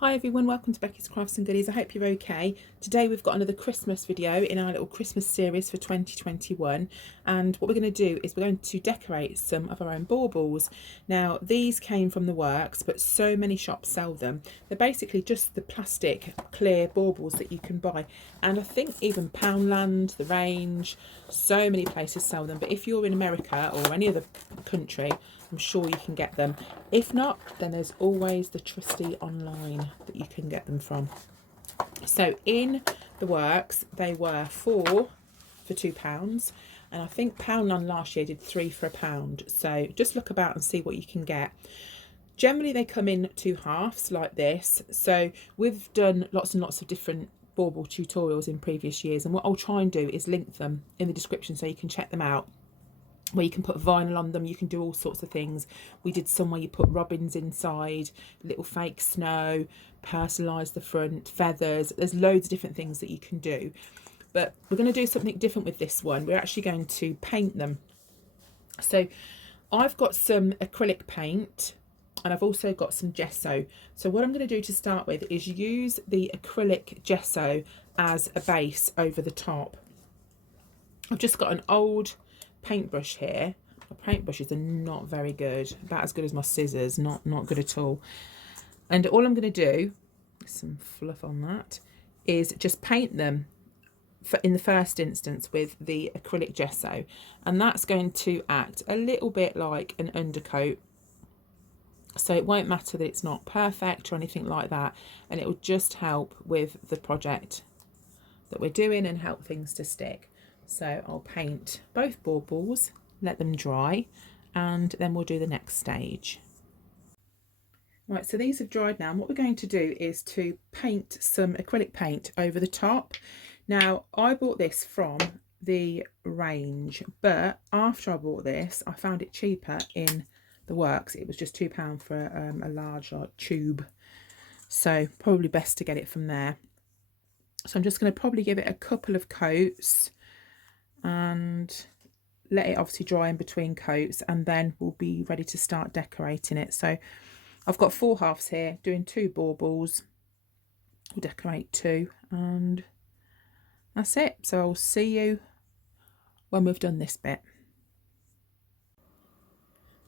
Hi everyone, welcome to Becky's Crafts and Goodies. I hope you're okay. Today we've got another Christmas video in our little Christmas series for 2021, and what we're going to do is we're going to decorate some of our own baubles. Now these came from the works, but so many shops sell them. They're basically just the plastic clear baubles that you can buy, and I think even Poundland, The Range, so many places sell them. But if you're in America or any other country, I'm sure you can get them. If not, then there's always the trusty online that you can get them from. So in the works, they were four for £2, and I think Poundland last year did three for £1. So just look about and see what you can get. Generally, they come in two halves like this. So we've done lots and lots of different bauble tutorials in previous years, and what I'll try and do is link them in the description so you can check them out, where you can put vinyl on them. You can do all sorts of things. We did some where you put robins inside, little fake snow, personalise the front, feathers. There's loads of different things that you can do, but we're going to do something different with this one. We're actually going to paint them. So I've got some acrylic paint and I've also got some gesso. So what I'm going to do to start with is use the acrylic gesso as a base over the top. I've just got an old paintbrush here. My paintbrushes are not very good, about as good as my scissors, not good at all. And all I'm going to do, some fluff on that, is just paint them in the first instance with the acrylic gesso, and that's going to act a little bit like an undercoat. So it won't matter that it's not perfect or anything like that, and it will just help with the project that we're doing and help things to stick. So I'll paint both baubles, let them dry, and then we'll do the next stage. Right, so these have dried now, and what we're going to do is to paint some acrylic paint over the top. Now, I bought this from the Range, but after I bought this, I found it cheaper in the works. It was just £2 for a large tube, so probably best to get it from there. So I'm just going to probably give it a couple of coats and let it obviously dry in between coats, and then we'll be ready to start decorating it. So I've got four halves here, doing two baubles. We'll decorate two, and that's it. So I'll see you when we've done this bit.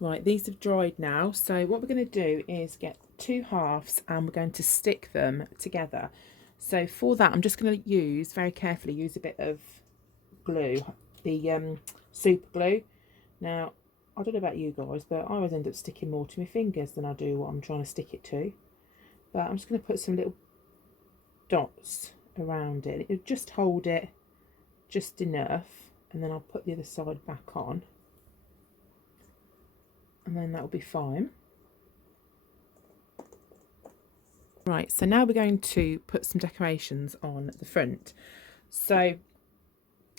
Right, these have dried now. So what we're going to do is get two halves and we're going to stick them together. So for that, I'm just going to use, very carefully, use a bit of glue, the super glue. Now, I don't know about you guys, but I always end up sticking more to my fingers than I do what I'm trying to stick it to. But I'm just going to put some little dots around it. It'll just hold it just enough, and then I'll put the other side back on, and then that'll be fine. Right, so now we're going to put some decorations on the front. So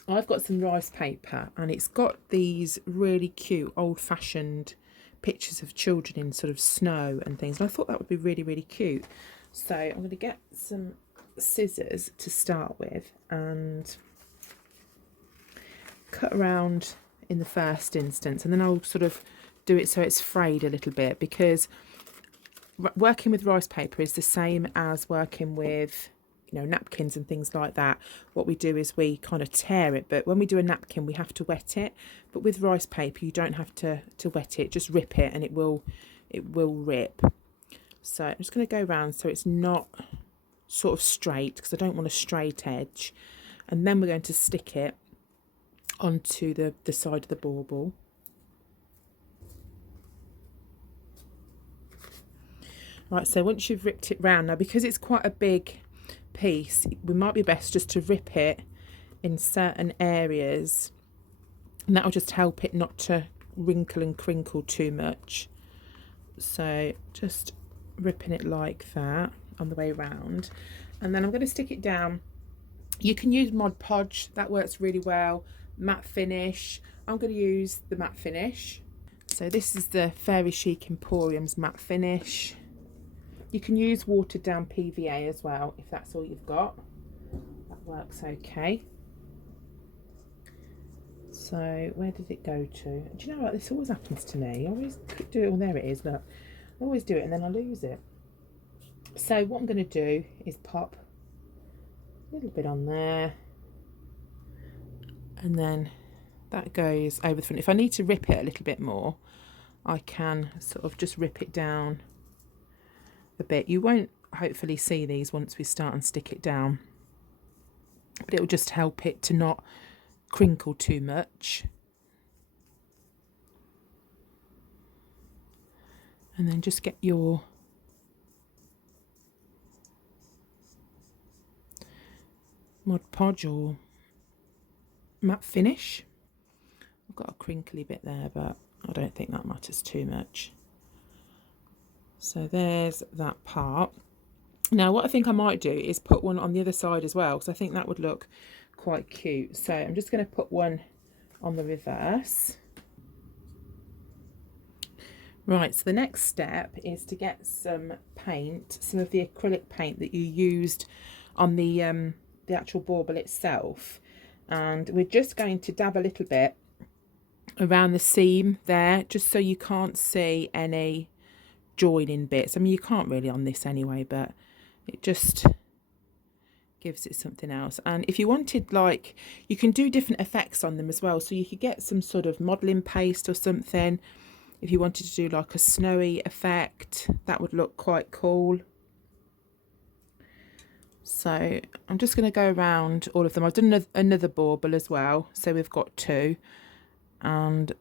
I've got some rice paper, and it's got these really cute old-fashioned pictures of children in sort of snow and things, and I thought that would be really, really cute. So I'm going to get some scissors to start with and cut around in the first instance, and then I'll sort of do it so it's frayed a little bit, because working with rice paper is the same as working with, you know, napkins and things like that. What we do is we kind of tear it, but when we do a napkin we have to wet it. But with rice paper you don't have to wet it, just rip it and it will rip. So I'm just going to go around so it's not sort of straight, because I don't want a straight edge, and then we're going to stick it onto the side of the bauble. Right, so once you've ripped it round, now because it's quite a big piece, we might be best just to rip it in certain areas, and that'll just help it not to wrinkle and crinkle too much. So just ripping it like that on the way round, and then I'm going to stick it down. You can use Mod Podge, that works really well. Matte finish, I'm going to use the matte finish. So this is the Fairy Chic Emporium's matte finish. You can use watered down PVA as well if that's all you've got. That works okay. So where did it go to? Do you know what, this always happens to me. I always do it. Oh, there it is, look. I always do it and then I lose it. So what I'm going to do is pop a little bit on there, and then that goes over the front. If I need to rip it a little bit more, I can sort of just rip it down a bit. You won't hopefully see these once we start and stick it down, but it will just help it to not crinkle too much. And then just get your Mod Podge or matte finish. I've got a crinkly bit there, but I don't think that matters too much. So there's that part. Now what I think I might do is put one on the other side as well, because I think that would look quite cute. So I'm just going to put one on the reverse. Right, so the next step is to get some paint, some of the acrylic paint that you used on the actual bauble itself, and we're just going to dab a little bit around the seam there, just so you can't see any joining bits. I mean, you can't really on this anyway, but it just gives it something else. And if you wanted, like, you can do different effects on them as well, so you could get some sort of modelling paste or something. If you wanted to do like a snowy effect, that would look quite cool. So I'm just going to go around all of them. I've done another bauble as well, so we've got two, and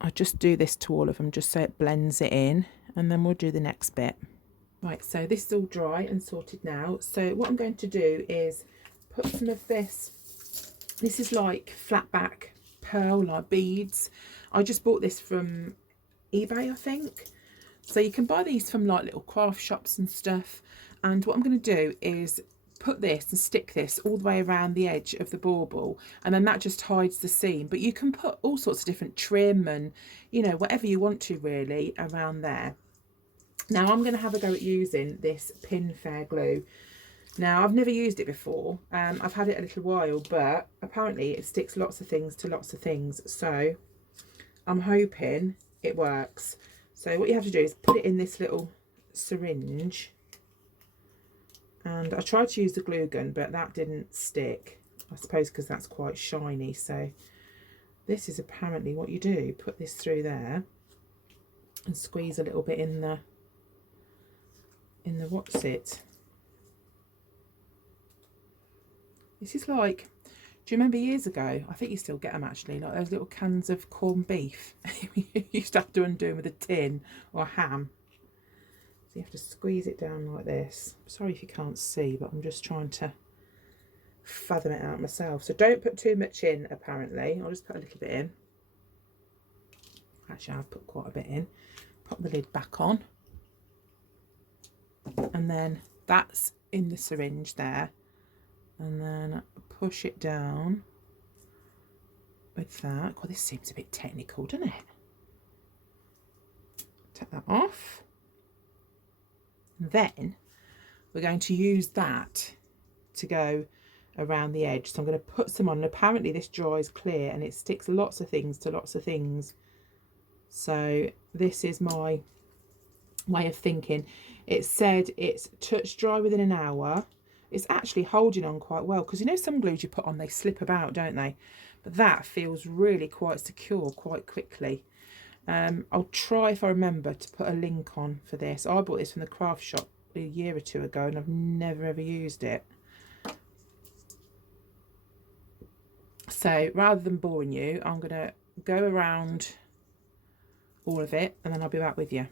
I just do this to all of them just so it blends it in, and then we'll do the next bit. Right, so this is all dry and sorted now. So what I'm going to do is put some of this. This is like flat back pearl, like beads. I just bought this from eBay, I think. So you can buy these from like little craft shops and stuff. And what I'm going to do is put this and stick this all the way around the edge of the bauble, and then that just hides the seam. But you can put all sorts of different trim and, you know, whatever you want to really around there. Now I'm going to have a go at using this Pin Fair glue. Now I've never used it before. I've had it a little while, but apparently it sticks lots of things to lots of things. So I'm hoping it works. So what you have to do is put it in this little syringe. And I tried to use the glue gun, but that didn't stick. I suppose because that's quite shiny. So this is apparently what you do. Put this through there and squeeze a little bit in the what's it. This is like, do you remember years ago? I think you still get them actually, like those little cans of corned beef. You used to have to undo them with a tin or a ham. So you have to squeeze it down like this. Sorry if you can't see, but I'm just trying to fathom it out myself. So don't put too much in, apparently. I'll just put a little bit in. Actually, I've put quite a bit in. Pop the lid back on. And then that's in the syringe there. And then push it down with that. God, this seems a bit technical, doesn't it? Take that off. Then we're going to use that to go around the edge. So I'm going to put some on, and apparently this dries clear and it sticks lots of things to lots of things. So this is my way of thinking. It said it's touch dry within an hour. It's actually holding on quite well, because you know some glues you put on, they slip about, don't they? But that feels really quite secure quite quickly. I'll try, if I remember, to put a link on for this. I bought this from the craft shop a year or two ago and I've never ever used it. So rather than boring you, I'm going to go around all of it and then I'll be back with you.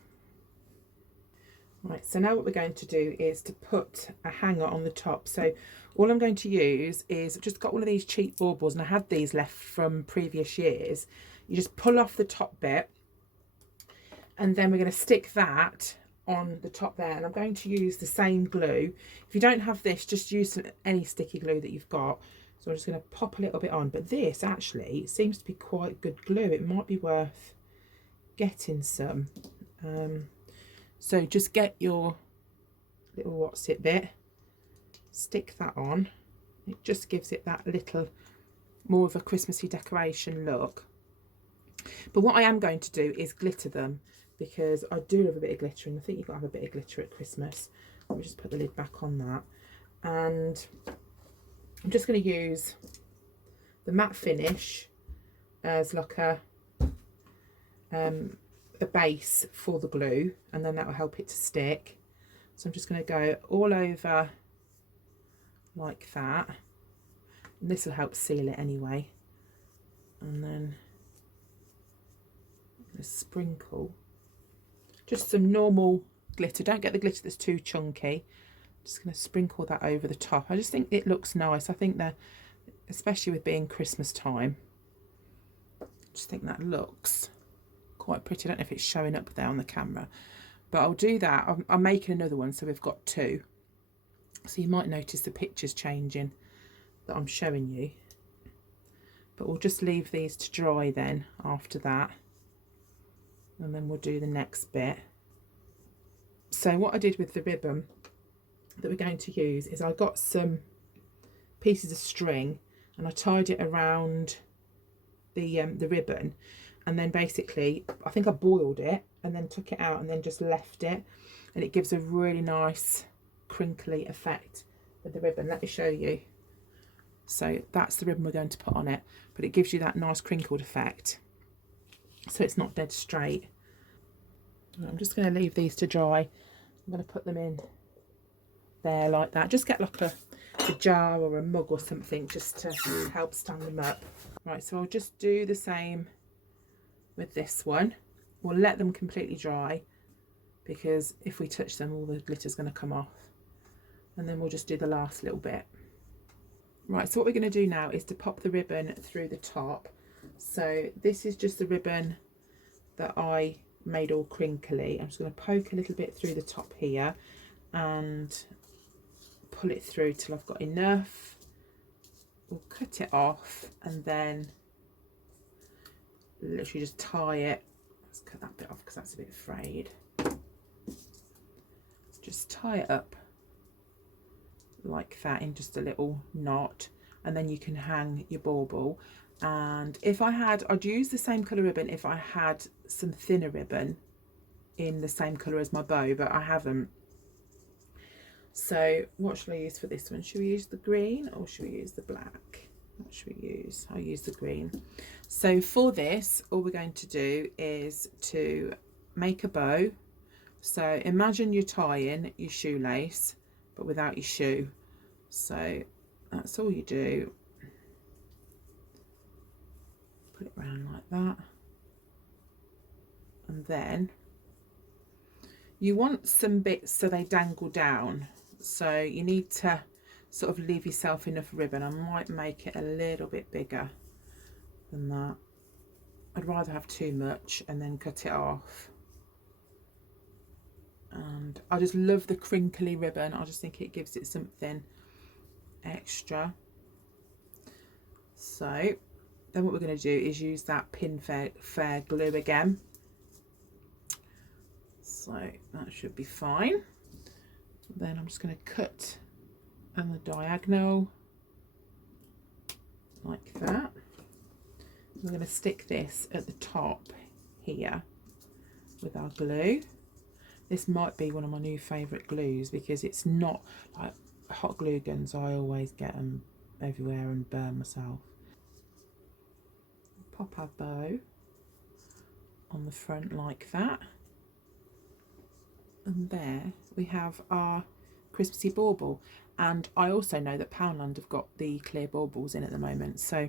Right, so now what we're going to do is to put a hanger on the top. So all I'm going to use is, I've just got one of these cheap baubles, and I had these left from previous years. You just pull off the top bit, and then we're going to stick that on the top there. And I'm going to use the same glue. If you don't have this, just use any sticky glue that you've got. So I'm just going to pop a little bit on. But this actually seems to be quite good glue. It might be worth getting some. So just get your little what's it bit, stick that on. It just gives it that little more of a Christmassy decoration look. But what I am going to do is glitter them, because I do love a bit of glitter, and I think you've got to have a bit of glitter at Christmas. Let me just put the lid back on that. And I'm just going to use the matte finish as like a base for the glue, and then that will help it to stick. So I'm just going to go all over like that, and this will help seal it anyway. And then I'm going to sprinkle just some normal glitter. Don't get the glitter that's too chunky. Just going to sprinkle that over the top. I just think it looks nice. I think that, especially with being Christmas time, I just think that looks quite pretty. I don't know if it's showing up there on the camera, but I'll do that. I'm making another one, so we've got two. So you might notice the pictures changing that I'm showing you. But we'll just leave these to dry then after that. And then we'll do the next bit. So what I did with the ribbon that we're going to use is I got some pieces of string and I tied it around the ribbon, and then basically I think I boiled it and then took it out and then just left it, and it gives a really nice crinkly effect with the ribbon. Let me show you. So that's the ribbon we're going to put on it, but it gives you that nice crinkled effect, so it's not dead straight. I'm just going to leave these to dry. I'm going to put them in there like that. Just get like a jar or a mug or something just to help stand them up. Right, so I'll just do the same with this one. We'll let them completely dry, because if we touch them all the glitter's going to come off, and then we'll just do the last little bit. Right, so what we're going to do now is to pop the ribbon through the top. So this is just the ribbon that I made all crinkly. I'm just going to poke a little bit through the top here and pull it through till I've got enough. We'll cut it off and then literally just tie it. Let's cut that bit off because that's a bit frayed. Just tie it up like that in just a little knot, and then you can hang your bauble. And if I had, I'd use the same colour ribbon if I had some thinner ribbon in the same colour as my bow, but I haven't. So what should I use for this one? Should we use the green or should we use the black? What should we use? I'll use the green. So for this, all we're going to do is to make a bow. So imagine you're tying your shoelace, but without your shoe. So that's all you do. Put it around like that. And then you want some bits so they dangle down. So you need to sort of leave yourself enough ribbon. I might make it a little bit bigger than that. I'd rather have too much and then cut it off. And I just love the crinkly ribbon. I just think it gives it something extra. So then what we're going to do is use that Pin Fair glue again. So that should be fine. Then I'm just going to cut on the diagonal like that. We're going to stick this at the top here with our glue. This might be one of my new favourite glues because it's not like hot glue guns. I always get them everywhere and burn myself. Pop our bow on the front like that. And there we have our Christmassy bauble. And I also know that Poundland have got the clear baubles in at the moment. So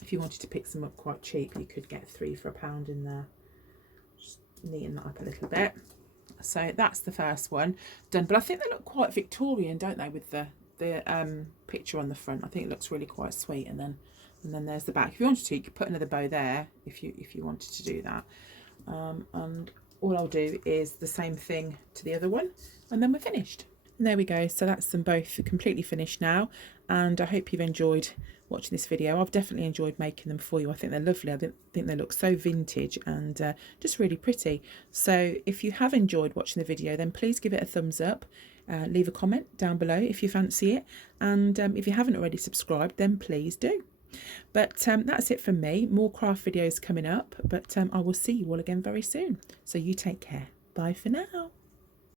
if you wanted to pick some up quite cheap, you could get 3 for £1 in there. Just neaten that up a little bit. So that's the first one done, but I think they look quite Victorian, don't they, with the picture on the front. I think it looks really quite sweet. And then there's the back. If you wanted to, you could put another bow there if you wanted to do that. And all I'll do is the same thing to the other one, and then we're finished. And there we go. So that's them both completely finished now, and I hope you've enjoyed watching this video. I've definitely enjoyed making them for you. I think they're lovely. I think they look so vintage and just really pretty. So if you have enjoyed watching the video, then please give it a thumbs up. Leave a comment down below if you fancy it, and if you haven't already subscribed, then please do. But that's it from me. More craft videos coming up, but I will see you all again very soon. So you take care. Bye for now.